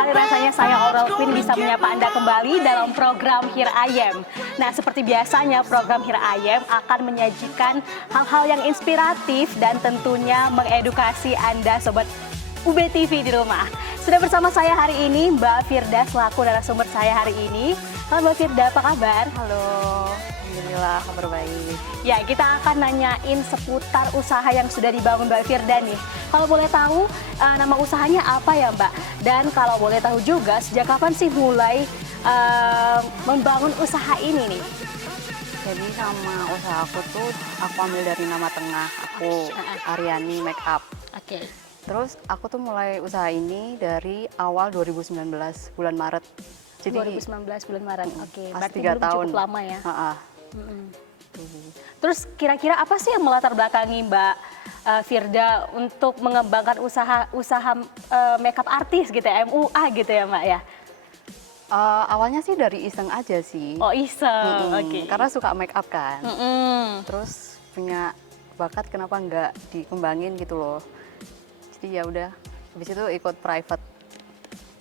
sekali rasanya saya Aurel Queen bisa menyapa Anda kembali dalam program Here I Am. Nah, seperti biasanya program Here I Am akan menyajikan hal-hal yang inspiratif dan tentunya mengedukasi Anda Sobat UB TV di rumah. Sudah bersama saya hari ini Mbak Firda selaku narasumber saya hari ini. Halo Mbak Firda, apa kabar? Halo, alhamdulillah kabar baik. Ya, kita akan nanyain seputar usaha yang sudah dibangun Mbak Firda nih. Kalau boleh tahu nama usahanya apa ya Mbak? Dan kalau boleh tahu juga sejak kapan sih mulai membangun usaha ini nih? Jadi nama usaha aku tuh aku ambil dari nama tengah aku, Aryani Makeup. Oke. Terus aku tuh mulai usaha ini dari awal 2019 bulan Maret. Jadi 2019 bulan Maret. Oke, pas berarti 3 belum tahun. cukup lama ya. Mm. Terus kira-kira apa sih yang melatar belakangi Mbak Firda untuk mengembangkan usaha makeup artis gitu ya, MUA gitu ya Mbak ya? Awalnya sih dari iseng aja sih. Oh iseng, oke. Karena suka makeup kan. Terus punya bakat kenapa nggak dikembangin gitu loh. Jadi ya udah, habis itu ikut private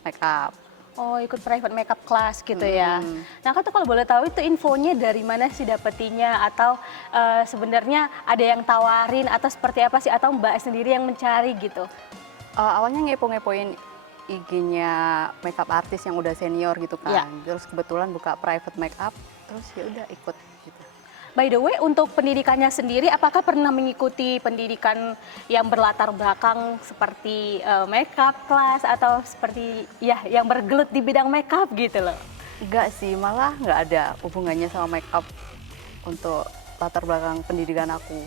makeup. Oh, ikut private makeup class gitu ya. Nah, kan tuh kalau boleh tahu itu infonya dari mana sih dapetinya atau sebenarnya ada yang tawarin atau seperti apa sih atau Mbak sendiri yang mencari gitu? Awalnya ngepo-ngepoin IG-nya makeup artis yang udah senior gitu kan. Ya. Terus kebetulan buka private makeup, terus ya udah ikut gitu. By the way, untuk pendidikannya sendiri, apakah pernah mengikuti pendidikan yang berlatar belakang seperti makeup class atau seperti ya yang bergelut di bidang makeup gitu loh? Enggak sih, malah nggak ada hubungannya sama makeup untuk latar belakang pendidikan aku.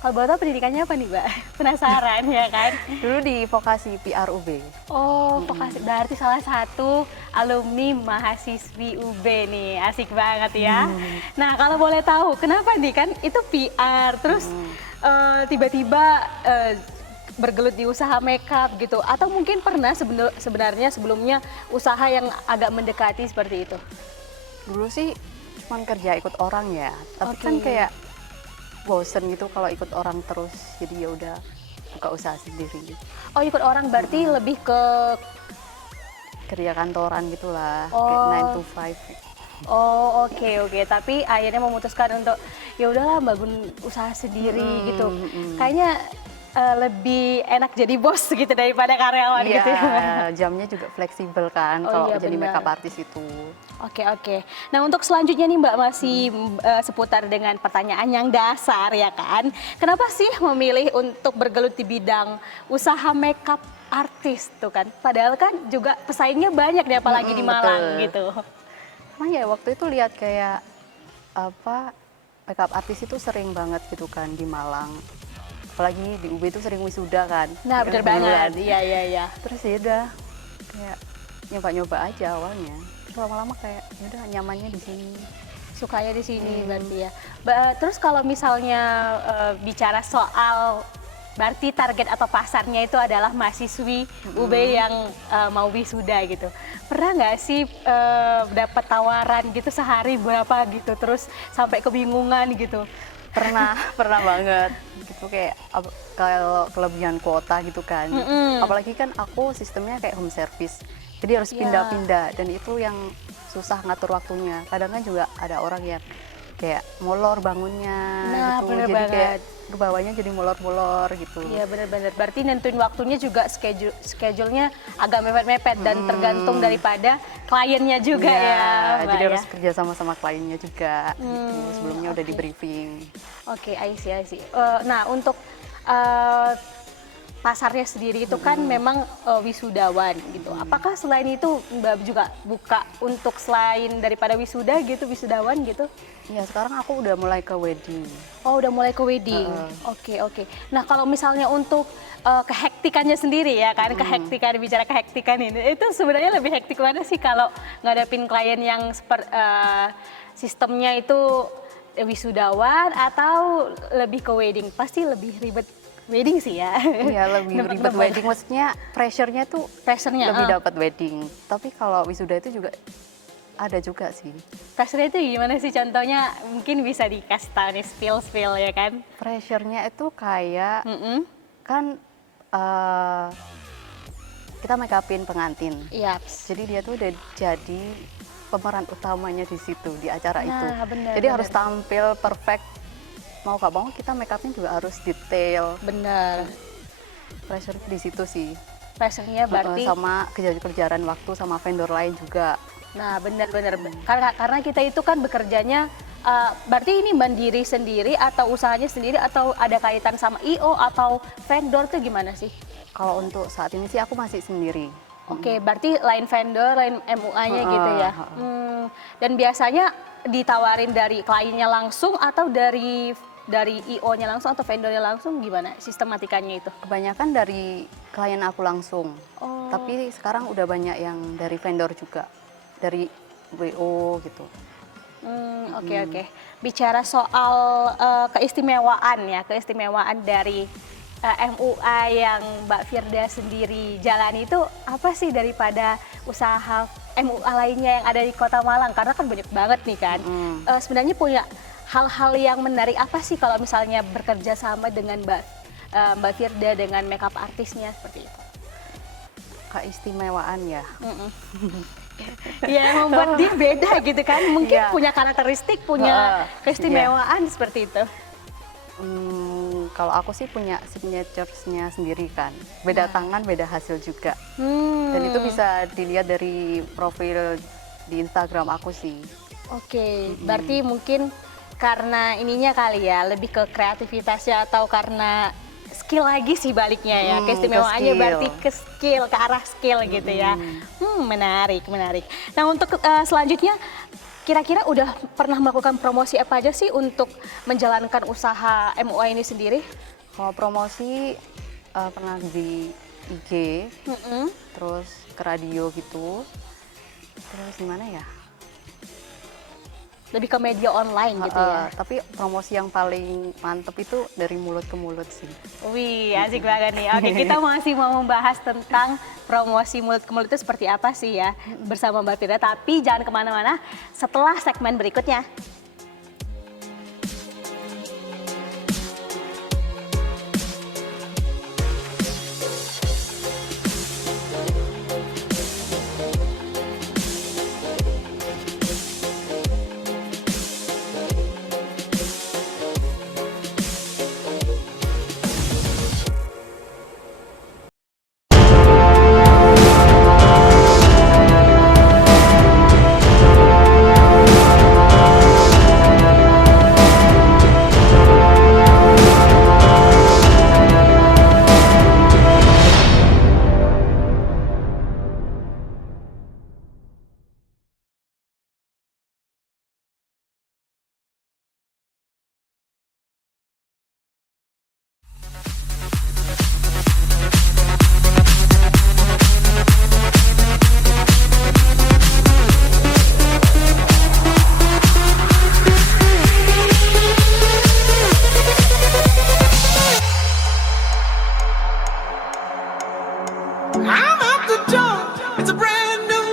Kalau boleh tahu pendidikannya apa nih Mbak? Penasaran ya kan? Dulu di vokasi PRUB. Oh, vokasi berarti salah satu alumni mahasiswi UB nih, asik banget ya. Nah, kalau boleh tahu, kenapa nih kan itu PR, terus tiba-tiba bergelut di usaha makeup gitu, atau mungkin pernah sebenarnya sebelumnya usaha yang agak mendekati seperti itu? Dulu sih cuma kerja ikut orang ya, tapi Oke. kan kayak bosen gitu kalau ikut orang terus, jadi ya udah buka usaha sendiri. Oh, ikut orang berarti lebih ke Kerja kantoran gitulah, Oh. kayak 9 to 5. oh oke. Tapi akhirnya memutuskan untuk ya udahlah bangun usaha sendiri gitu. Kayaknya lebih enak jadi bos gitu daripada karyawan Iya, gitu ya. jamnya juga fleksibel kan Oh kalau iya, jadi benar. makeup artis itu. Oke. Nah, untuk selanjutnya nih Mbak masih seputar dengan pertanyaan yang dasar ya kan. Kenapa sih memilih untuk bergelut di bidang usaha makeup artis tuh kan? Padahal kan juga pesaingnya banyak nih apalagi di Malang betul. gitu. Karena ya waktu itu lihat kayak apa makeup artis itu sering banget gitu kan di Malang. Apalagi di UB itu sering wisuda kan. Nah, Kan bener duluan. banget. Iya. Terus ya udah kayak nyoba-nyoba aja awalnya. Terus lama-lama kayak ya udah nyamannya di sini. Sukanya di sini berarti ya. Terus kalau misalnya bicara soal berarti target atau pasarnya itu adalah mahasiswi UB yang mau wisuda gitu. Pernah nggak sih dapat tawaran gitu sehari berapa gitu terus sampai kebingungan gitu? Pernah banget gitu kayak kalau kelebihan kuota gitu kan. Apalagi kan aku sistemnya kayak home service. Jadi harus Iya. pindah-pindah dan itu yang susah ngatur waktunya. Kadang kan juga ada orang yang kayak molor bangunnya Nah, gitu. bener Jadi kayak banget. bawahnya jadi molor-molor gitu. Iya benar-benar. Berarti nentuin waktunya juga schedule-nya agak mepet-mepet dan tergantung daripada kliennya juga Iya, ya, Mbak jadi ya. harus kerja sama kliennya juga gitu. Sebelumnya udah di briefing. Oke, I see. Nah, untuk pasarnya sendiri itu kan memang wisudawan gitu. Apakah selain itu Mbak juga buka untuk selain daripada wisuda gitu, wisudawan gitu? Iya, sekarang aku udah mulai ke wedding. Oh, udah mulai ke wedding. Oke. Nah, kalau misalnya untuk kehektikannya sendiri ya kan, bicara kehektikan ini, itu sebenarnya lebih hektik mana sih kalau ngadepin klien yang sistemnya itu wisudawan atau lebih ke wedding? Pasti lebih ribet wedding sih ya. Iya, lebih ribet wedding. Maksudnya pressure-nya tuh Pressure-nya, lebih dapat wedding. Tapi kalau wisuda itu juga ada juga sih. pressure-nya itu gimana sih contohnya? Mungkin bisa dikasih tahu nih spill ya kan? Pressure-nya itu kayak kan kita make upin pengantin. Yaps. Jadi dia tuh udah jadi pemeran utamanya di situ, di acara itu. Nah, bener, Jadi bener. harus tampil perfect. Mau gak mau kita make upnya juga harus detail. Bener. Pressure di situ sih. Pressure-nya berarti Sama kejar-kejaran waktu sama vendor lain juga. nah, benar-benar karena kita itu kan bekerjanya berarti ini mandiri sendiri atau usahanya sendiri atau ada kaitan sama IO atau vendor tuh gimana sih? Kalau untuk saat ini sih aku masih sendiri. Oke, berarti lain vendor, lain MUA-nya gitu ya. Dan biasanya ditawarin dari kliennya langsung atau dari IO-nya langsung atau vendornya langsung, gimana sistematikanya itu? Kebanyakan dari klien aku langsung. Oh. Tapi sekarang udah banyak yang dari vendor juga. Dari WO gitu. Oke. Bicara soal keistimewaan dari MUA yang Mbak Firda sendiri jalani itu apa sih daripada usaha MUA lainnya yang ada di Kota Malang? Karena kan banyak banget nih kan. Sebenarnya punya hal-hal yang menarik apa sih kalau misalnya bekerja sama dengan Mbak Firda dengan makeup artisnya seperti itu? Keistimewaan ya. Ya, yang membuat dia beda gitu kan. Mungkin Iya. punya karakteristik, punya keistimewaan seperti itu. Kalau aku sih punya signature-nya sendiri kan. Beda tangan, beda hasil juga. Dan itu bisa dilihat dari profil di Instagram aku sih. Oke, berarti mungkin karena ininya kali ya, lebih ke kreativitasnya atau karena skill lagi sih baliknya ya. Keistimewaannya ke skill. berarti ke arah skill gitu ya. Menarik. Nah, untuk selanjutnya kira-kira udah pernah melakukan promosi apa aja sih untuk menjalankan usaha MUA ini sendiri? Kalau promosi pernah di IG, terus ke radio gitu. Terus gimana ya? Lebih ke media online gitu ya. Tapi promosi yang paling mantep itu dari mulut ke mulut sih. Wih, asik banget nih. Oke, kita masih mau membahas tentang promosi mulut ke mulut itu seperti apa sih ya bersama Mbak Firda. Tapi jangan kemana-mana setelah segmen berikutnya.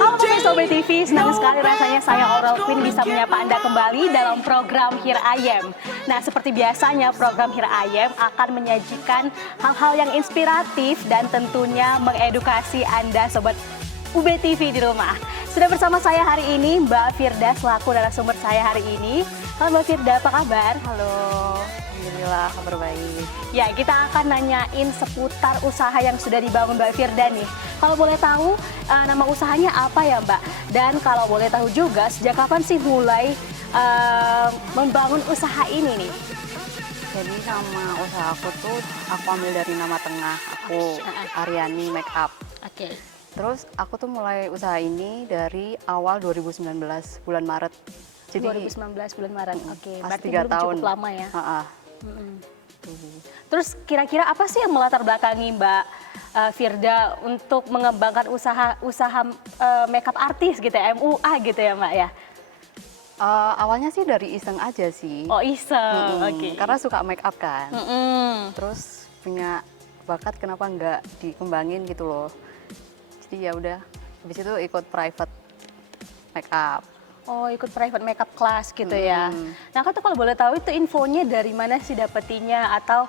Halo pemirsa OB TV, senang sekali rasanya saya Oral Queen bisa menyapa Anda kembali dalam program Here I Am. Nah, seperti biasanya program Here I Am akan menyajikan hal-hal yang inspiratif dan tentunya mengedukasi Anda Sobat UB TV di rumah. Sudah bersama saya hari ini Mbak Firda selaku narasumber saya hari ini. Halo Mbak Firda, apa kabar? Halo, alhamdulillah kabar baik. Ya, kita akan nanyain seputar usaha yang sudah dibangun Mbak Firda nih. Kalau boleh tahu, nama usahanya apa ya Mbak? Dan kalau boleh tahu juga, sejak kapan sih mulai membangun usaha ini nih? Jadi nama usaha aku tuh aku ambil dari nama tengah aku, Aryani Makeup. Oke. Terus aku tuh mulai usaha ini dari awal 2019 bulan Maret. Jadi 2019 bulan Maret. Oke, pas berarti 3 belum tahun. cukup lama ya. Ha-ha. Terus kira-kira apa sih yang melatar belakangi Mbak Firda untuk mengembangkan usaha makeup artis gitu ya, MUA gitu ya Mbak ya? Awalnya sih dari iseng aja sih. Oh iseng, oke. Karena suka make up kan. Mm-mm. Terus punya bakat kenapa nggak dikembangin gitu loh. Jadi ya udah, habis itu ikut private make up. Oh, ikut private makeup class gitu ya. Nah, kan tuh kalau boleh tahu itu infonya dari mana sih dapetinnya atau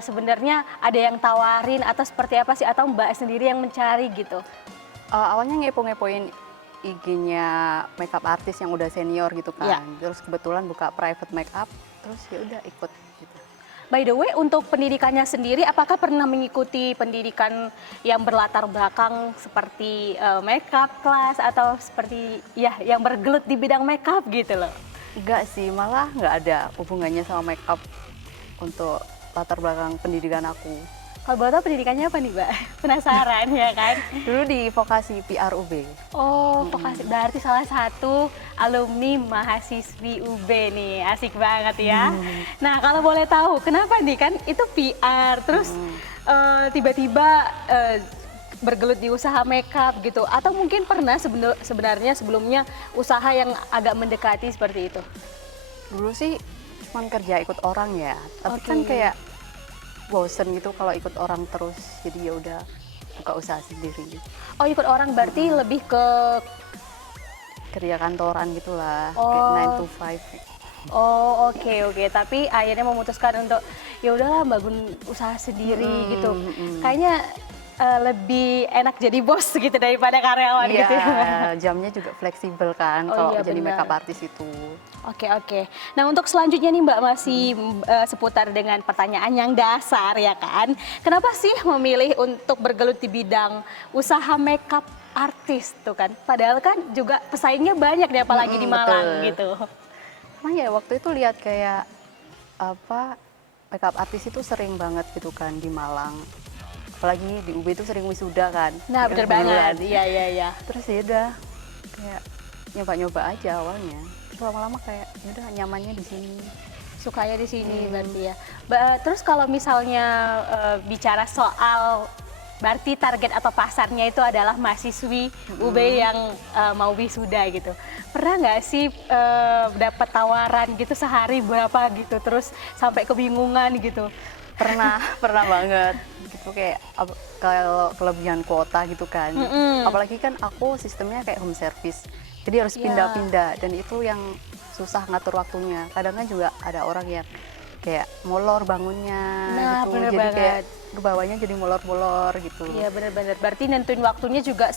sebenarnya ada yang tawarin atau seperti apa sih atau Mbak sendiri yang mencari gitu? Awalnya ngepo-ngepoin IG-nya makeup artis yang udah senior gitu Iya. kan. Terus kebetulan buka private makeup, terus ya udah ikut gitu. By the way, untuk pendidikannya sendiri, apakah pernah mengikuti pendidikan yang berlatar belakang seperti makeup class atau seperti ya yang bergelut di bidang makeup gitu loh? Enggak sih, malah nggak ada hubungannya sama makeup untuk latar belakang pendidikan aku. Kalau boleh tahu pendidikannya apa nih, Mbak? Penasaran ya kan? Dulu di vokasi PRUB. Oh, vokasi berarti salah satu alumni mahasiswi UB nih, asik banget ya. Nah, kalau boleh tahu, kenapa nih kan itu PR, terus tiba-tiba bergelut di usaha makeup gitu, atau mungkin pernah sebenarnya sebelumnya usaha yang agak mendekati seperti itu? Dulu sih cuma kerja ikut orang ya, tapi Oke. kan kayak bosen gitu kalau ikut orang terus. Jadi ya udah buka usaha sendiri. Oh, ikut orang berarti lebih ke Kerja kantoran gitulah, Oh. kayak 9 to 5. oh oke. Tapi akhirnya memutuskan untuk ya udahlah bangun usaha sendiri gitu. Kayaknya lebih enak jadi bos gitu daripada karyawan Iya, gitu ya. jamnya juga fleksibel kan Oh kalau iya, jadi benar. makeup artis itu. Oke. Nah, untuk selanjutnya nih Mbak masih seputar dengan pertanyaan yang dasar ya kan. Kenapa sih memilih untuk bergelut di bidang usaha makeup artis tuh kan? Padahal kan juga pesaingnya banyak nih apalagi di Malang betul. gitu. Karena ya waktu itu lihat kayak apa makeup artis itu sering banget gitu kan di Malang. Apalagi di UB itu sering wisuda kan. Nah, bener Yang duluan. banget. Iya. Terus ya udah kayak nyoba-nyoba aja awalnya. Terus lama-lama kayak ya udah nyamannya di sini. Sukanya di sini berarti ya. Terus kalau misalnya bicara soal berarti target atau pasarnya itu adalah mahasiswi UB yang mau wisuda gitu. Pernah nggak sih dapat tawaran gitu sehari berapa gitu terus sampai kebingungan gitu? Pernah banget gitu kayak kalau kelebihan kuota gitu kan. Apalagi kan aku sistemnya kayak home service. Jadi harus Ya. pindah-pindah dan itu yang susah ngatur waktunya. Kadang kan juga ada orang yang kayak molor bangunnya Nah, gitu. bener Jadi kayak banget. kebawahnya jadi molor-molor gitu. Iya benar-benar. Berarti nentuin waktunya juga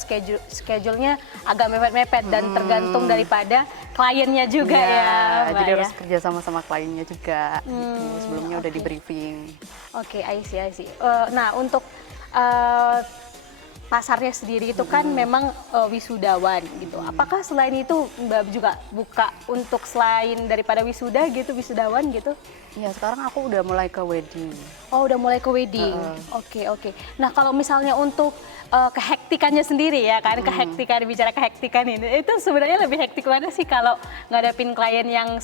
schedule-nya agak mepet-mepet dan tergantung daripada kliennya juga Iya, ya, Mbak jadi ya. harus kerja sama kliennya juga gitu. Sebelumnya udah oke. di briefing. Oke, I see. Nah, untuk pasarnya sendiri itu kan memang wisudawan gitu. Apakah selain itu Mbak juga buka untuk selain daripada wisuda gitu, wisudawan gitu? Iya, sekarang aku udah mulai ke wedding. Oh, udah mulai ke wedding. Oke. Nah, kalau misalnya untuk kehektikannya sendiri ya kan, bicara kehektikan ini, itu sebenarnya lebih hektik mana sih kalau ngadepin klien yang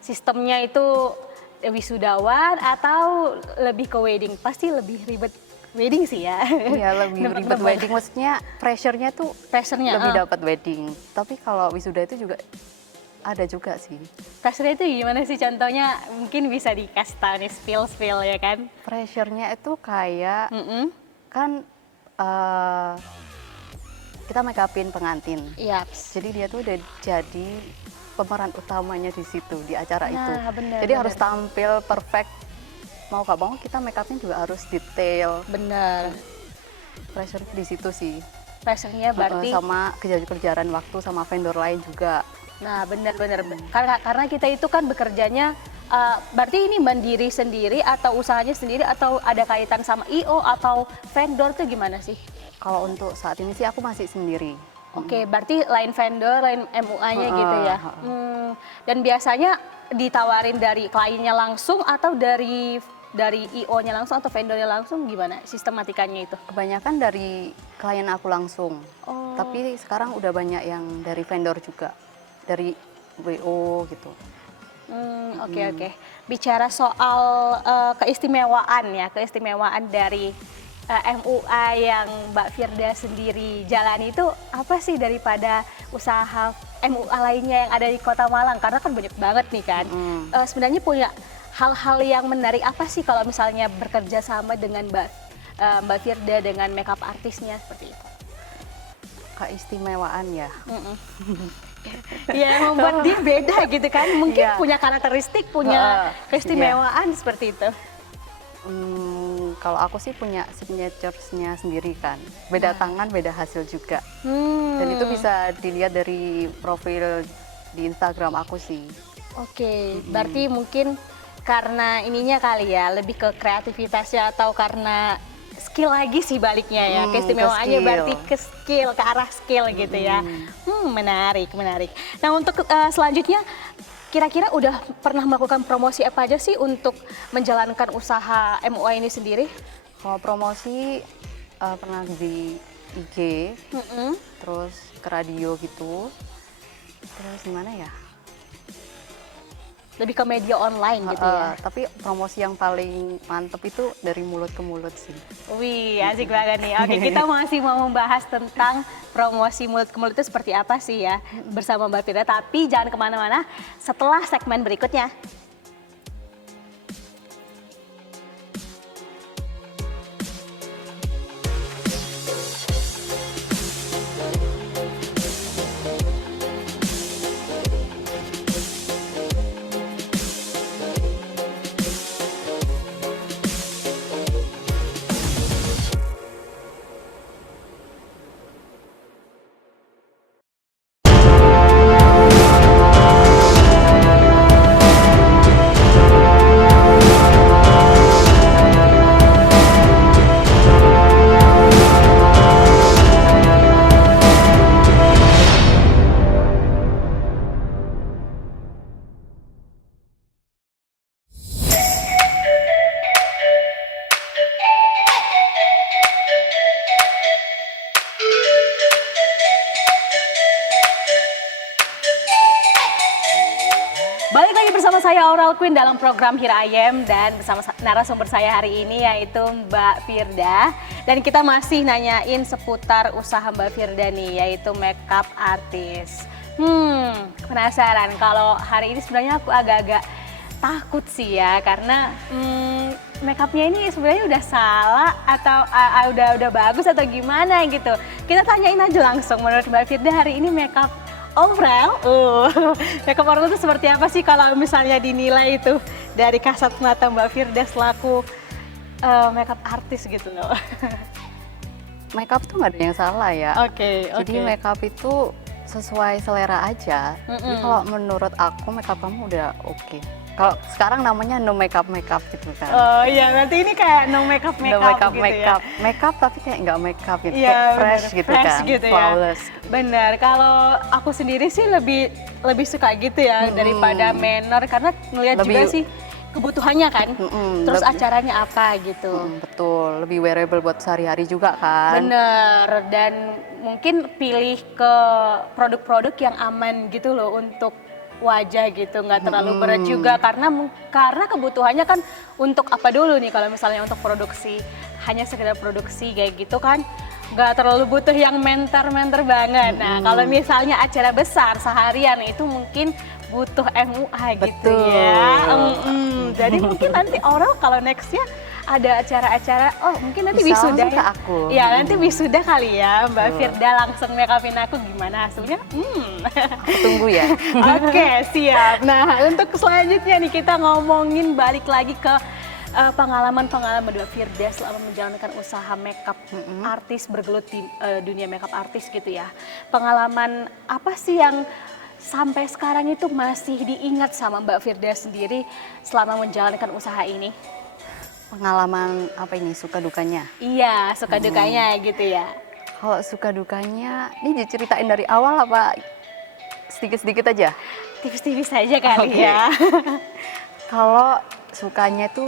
sistemnya itu wisudawan atau lebih ke wedding? Pasti lebih ribet wedding sih ya. Iya, lebih ribet Nebak-nebak. wedding. Maksudnya pressure-nya tuh Pressure-nya, lebih dapat wedding. Tapi kalau wisuda itu juga ada juga sih. pressure-nya itu gimana sih contohnya? Mungkin bisa dikasih tahu nih spill ya kan? Pressure-nya itu kayak Mm-mm. kan kita make upin pengantin. Yaps. Jadi dia tuh udah jadi pemeran utamanya di situ di acara itu. Nah, bener, Jadi bener. harus tampil perfect. Mau gak mau kita make upnya juga harus detail. Bener. Pressure di situ sih. Pressure-nya berarti Sama kejar-kejaran waktu sama vendor lain juga. nah, benar-benar karena kita itu kan bekerjanya berarti ini mandiri sendiri atau usahanya sendiri atau ada kaitan sama IO atau vendor tuh gimana sih? Kalau untuk saat ini sih aku masih sendiri. Oke, berarti lain vendor, lain MUA-nya gitu ya. Dan biasanya ditawarin dari kliennya langsung atau dari IO-nya langsung atau vendornya langsung gimana sistematikanya itu? Kebanyakan dari klien aku langsung. Oh. Tapi sekarang udah banyak yang dari vendor juga. Dari WO gitu. Oke. Bicara soal keistimewaan dari MUA yang Mbak Firda sendiri jalani itu apa sih daripada usaha MUA lainnya yang ada di Kota Malang? Karena kan banyak banget nih kan. Sebenarnya punya hal-hal yang menarik apa sih kalau misalnya bekerja sama dengan Mbak Firda dengan makeup artisnya seperti itu? Keistimewaan ya. Ya, yang membuat dia beda gitu kan. Mungkin Iya. punya karakteristik, punya keistimewaan seperti itu. Kalau aku sih punya signature-nya sendiri kan. Beda tangan, beda hasil juga. Hmm. Dan itu bisa dilihat dari profil di Instagram aku sih. Oke, berarti mungkin karena ininya kali ya, lebih ke kreativitasnya atau karena skill lagi sih baliknya ya. Keistimewaannya skill. berarti ke skill, ke arah skill gitu ya. Menarik, menarik. Nah, untuk selanjutnya kira-kira udah pernah melakukan promosi apa aja sih untuk menjalankan usaha MUA ini sendiri? Kalau promosi pernah di IG, Mm-mm. terus ke radio gitu. Terus gimana ya? Lebih ke media online gitu ya. Tapi promosi yang paling mantep itu dari mulut ke mulut sih. Wih, asik banget nih. Oke, kita masih mau membahas tentang promosi mulut ke mulut itu seperti apa sih ya bersama Mbak Firda. Tapi jangan kemana-mana setelah segmen berikutnya. Balik lagi bersama saya Aural Queen dalam program Here I Am dan bersama narasumber saya hari ini yaitu Mbak Firda. Dan kita masih nanyain seputar usaha Mbak Firda nih, yaitu makeup artist. Penasaran kalau hari ini sebenarnya aku agak-agak takut sih ya karena makeupnya ini sebenarnya udah salah atau udah bagus atau gimana gitu. Kita tanyain aja langsung, menurut Mbak Firda hari ini makeup overall, makeup overall itu seperti apa sih kalau misalnya dinilai itu dari kasat mata Mbak Firda selaku makeup artis gitu loh. Makeup tuh nggak ada yang salah ya. Oke. Jadi makeup itu sesuai selera aja. Jadi kalau menurut aku makeup kamu udah oke. Kalau sekarang namanya no makeup gitu kan. Oh iya, berarti ini kayak no makeup No makeup gitu makeup. ya. Makeup tapi kayak nggak makeup gitu. Iya, Kayak fresh bener. gitu Fresh kan. gitu ya. Flawless. Benar, kalau aku sendiri sih lebih suka gitu ya daripada manner karena ngelihat juga Lebih- sih kebutuhannya kan. Terus acaranya apa gitu. Betul, lebih wearable buat sehari-hari juga kan. Bener, dan mungkin pilih ke produk-produk yang aman gitu loh untuk wajah gitu, nggak terlalu berat juga karena kebutuhannya kan untuk apa dulu nih kalau misalnya untuk produksi, hanya sekedar produksi kayak gitu kan nggak terlalu butuh yang mentor-mentor banget. Nah kalau misalnya acara besar seharian itu mungkin butuh MUA gitu ya. Jadi mungkin nanti orang kalau nextnya ada acara-acara, oh mungkin nanti Bisa wisuda langsung ke aku. Ya nanti wisuda kali ya Mbak Firda langsung make upin aku gimana hasilnya? Aku tunggu ya. Oke, siap. Nah, untuk selanjutnya nih kita ngomongin balik lagi ke pengalaman-pengalaman Mbak Firda selama menjalankan usaha makeup artis, bergelut di dunia makeup artis gitu ya. Pengalaman apa sih yang sampai sekarang itu masih diingat sama Mbak Firda sendiri selama menjalankan usaha ini? Pengalaman apa ini, suka dukanya? Iya, suka dukanya gitu ya. Kalau suka dukanya, ini diceritain dari awal apa sedikit-sedikit aja? Tipis-tipis saja kali Oke. ya. Kalau sukanya tuh,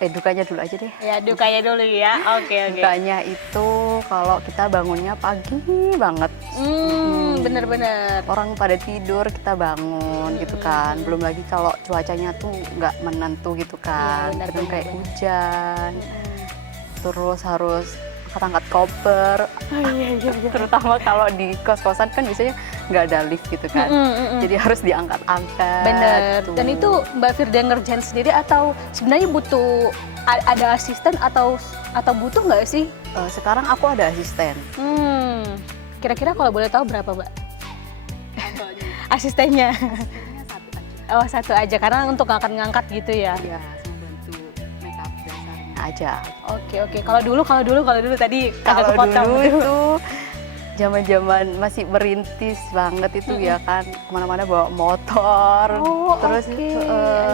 dukanya dulu aja deh. Ya, dukanya dulu ya. Oke. Dukanya itu kalau kita bangunnya pagi banget. Bener-bener. Orang pada tidur, kita bangun gitu kan. Belum lagi kalau cuacanya tuh nggak menentu gitu kan. Iya, benar, Kadang kayak benar. hujan. Terus harus angkat koper. Iya. Terutama kalau di kos-kosan kan biasanya nggak ada lift gitu kan. Jadi harus diangkat-angkat. Bener. tuh. Dan itu Mbak Firda ngerjain sendiri atau sebenarnya butuh ada asisten atau butuh nggak sih? Sekarang aku ada asisten. Kira-kira kalau boleh tahu berapa Mbak? asistennya? Asistennya satu aja. Oh, satu aja karena untuk ngangkat-ngangkat gitu ya. Iya, sama bantu makeup dasarnya aja. Oke. Kalau dulu tadi agak Kalau kepotong. dulu itu zaman-zaman masih merintis banget itu ya kan, kemana-mana bawa motor, Oh, terus oke. I itu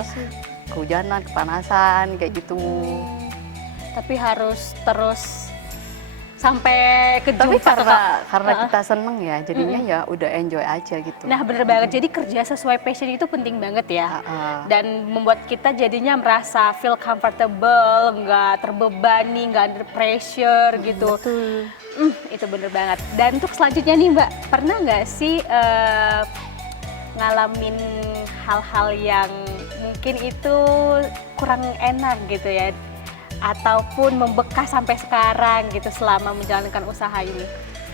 see. kehujanan, kepanasan kayak gitu. Tapi harus terus sampai ke Tapi Jumpa karena kita seneng ya, jadinya ya udah enjoy aja gitu. Nah, bener banget. Jadi kerja sesuai passion itu penting banget ya. Dan membuat kita jadinya merasa feel comfortable, nggak terbebani, nggak under pressure gitu. Betul. Itu bener banget. Dan untuk selanjutnya nih Mbak, pernah nggak sih ngalamin hal-hal yang mungkin itu kurang enak gitu ya? Ataupun membekas sampai sekarang gitu selama menjalankan usaha ini?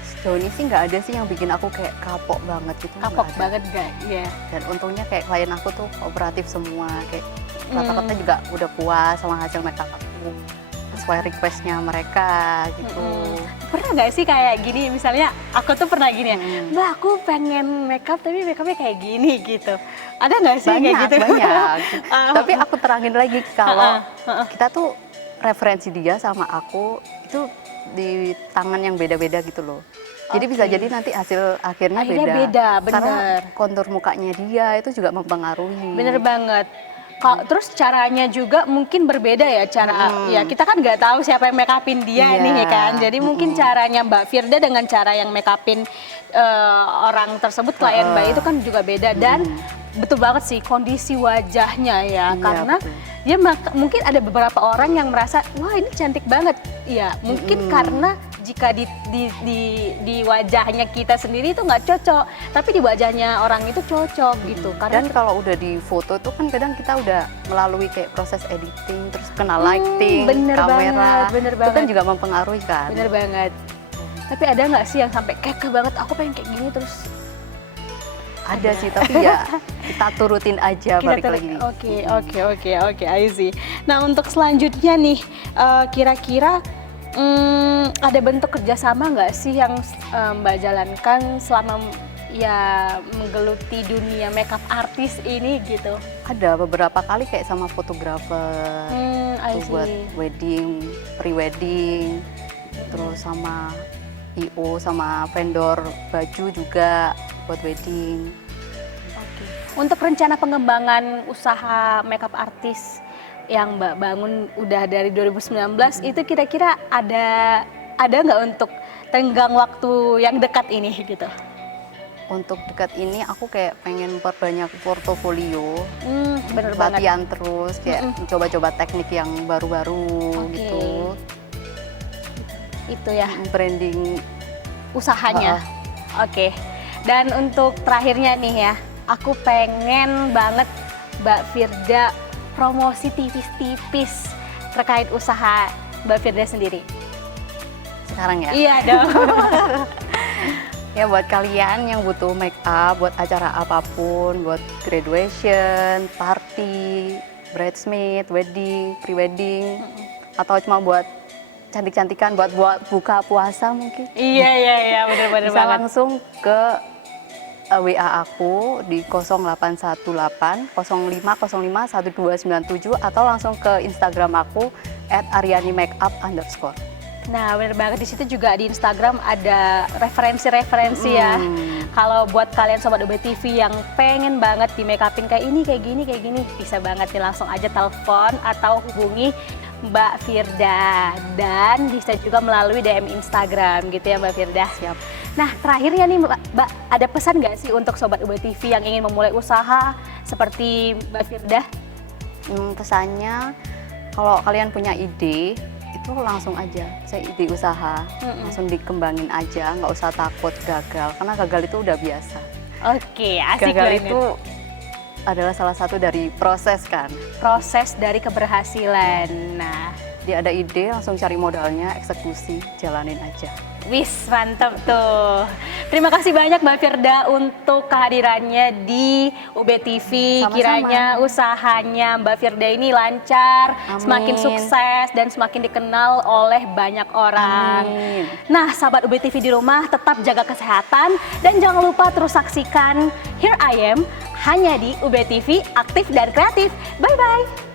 Sejauh ini sih nggak ada sih yang bikin aku kayak kapok banget gitu. Kapok nggak ada. banget gak? Iya. Dan untungnya kayak klien aku tuh kooperatif semua, kayak rata-rata juga udah puas sama hasil makeup aku, sesuai requestnya mereka gitu. Pernah nggak sih kayak gini, misalnya aku tuh pernah gini ya, Mbak aku pengen makeup tapi makeupnya kayak gini gitu. Ada nggak sih kayak gitu? Banyak. Tapi aku terangin lagi kalau kita tuh referensi dia sama aku itu di tangan yang beda-beda gitu loh. Jadi bisa jadi nanti hasil akhirnya beda. Karena bener. kontur mukanya dia itu juga mempengaruhi. Bener banget. Terus caranya juga mungkin berbeda ya cara ya kita kan nggak tahu siapa yang make upin dia Iya. nih ya kan. Jadi mungkin caranya Mbak Firda dengan cara yang make upin orang tersebut klien Mbak itu kan juga beda dan betul banget sih kondisi wajahnya ya Iya, karena betul. ya mungkin ada beberapa orang yang merasa wah ini cantik banget. Ya mungkin karena jika di wajahnya kita sendiri itu nggak cocok, tapi di wajahnya orang itu cocok gitu. Karena Dan kalau udah di foto itu kan kadang kita udah melalui kayak proses editing, terus kena lighting, bener kamera, bener itu kan banget. juga mempengaruhi kan. Bener banget. Tapi ada nggak sih yang sampai keke banget, aku pengen kayak gini terus Ada sih, tapi ya kita turutin aja balik lagi. Oke, I see. Nah untuk selanjutnya nih, kira-kira ada bentuk kerjasama nggak sih yang Mbak jalankan selama ya menggeluti dunia makeup artis ini gitu? Ada beberapa kali kayak sama fotografer, I tuh buat see. wedding, pre-wedding, terus sama IO, sama vendor baju juga buat wedding. Oke. Untuk rencana pengembangan usaha makeup artis yang Mbak bangun udah dari 2019 itu kira-kira ada nggak untuk tenggang waktu yang dekat ini gitu? Untuk dekat ini aku kayak pengen perbanyak portofolio, Bener banget. latihan terus, kayak coba-coba teknik yang baru-baru Oke. gitu. Itu ya Branding usahanya. Oke. Dan untuk terakhirnya nih ya, aku pengen banget Mbak Firda promosi tipis-tipis terkait usaha Mbak Firda sendiri. sekarang ya. Iya dong. Ya buat kalian yang butuh make up buat acara apapun, buat graduation, party, bridesmaid, wedding, pre-wedding, atau cuma buat cantik-cantikan, buat buka puasa mungkin. Iya, bener-bener Bisa banget. langsung ke WA aku di 0818 0505 1297 atau langsung ke Instagram aku @aryanimakeup_. Nah, bener banget, di situ juga di Instagram ada referensi-referensi ya. Kalau buat kalian Sobat UB TV yang pengen banget di make upin kayak ini, kayak gini, bisa banget nih langsung aja telepon atau hubungi Mbak Firda. Dan bisa juga melalui DM Instagram gitu ya Mbak Firda. Siap. Nah, terakhirnya nih Mbak, ada pesan nggak sih untuk Sobat UB TV yang ingin memulai usaha seperti Mbak Firda? Pesannya kalau kalian punya ide itu langsung aja, saya ide usaha, langsung dikembangin aja, nggak usah takut gagal, karena gagal itu udah biasa. Oke, asik Gagal banget. itu adalah salah satu dari proses kan. Proses dari keberhasilan. Nah, Dia ada ide, langsung cari modalnya, eksekusi, jalanin aja. wis mantap tuh. Terima kasih banyak Mbak Firda untuk kehadirannya di UBTV. Sama-sama. Kiranya usahanya Mbak Firda ini lancar, Amin. semakin sukses dan semakin dikenal oleh banyak orang. Amin. Nah, sahabat UBTV di rumah tetap jaga kesehatan dan jangan lupa terus saksikan Here I Am hanya di UBTV Aktif dan Kreatif. Bye bye.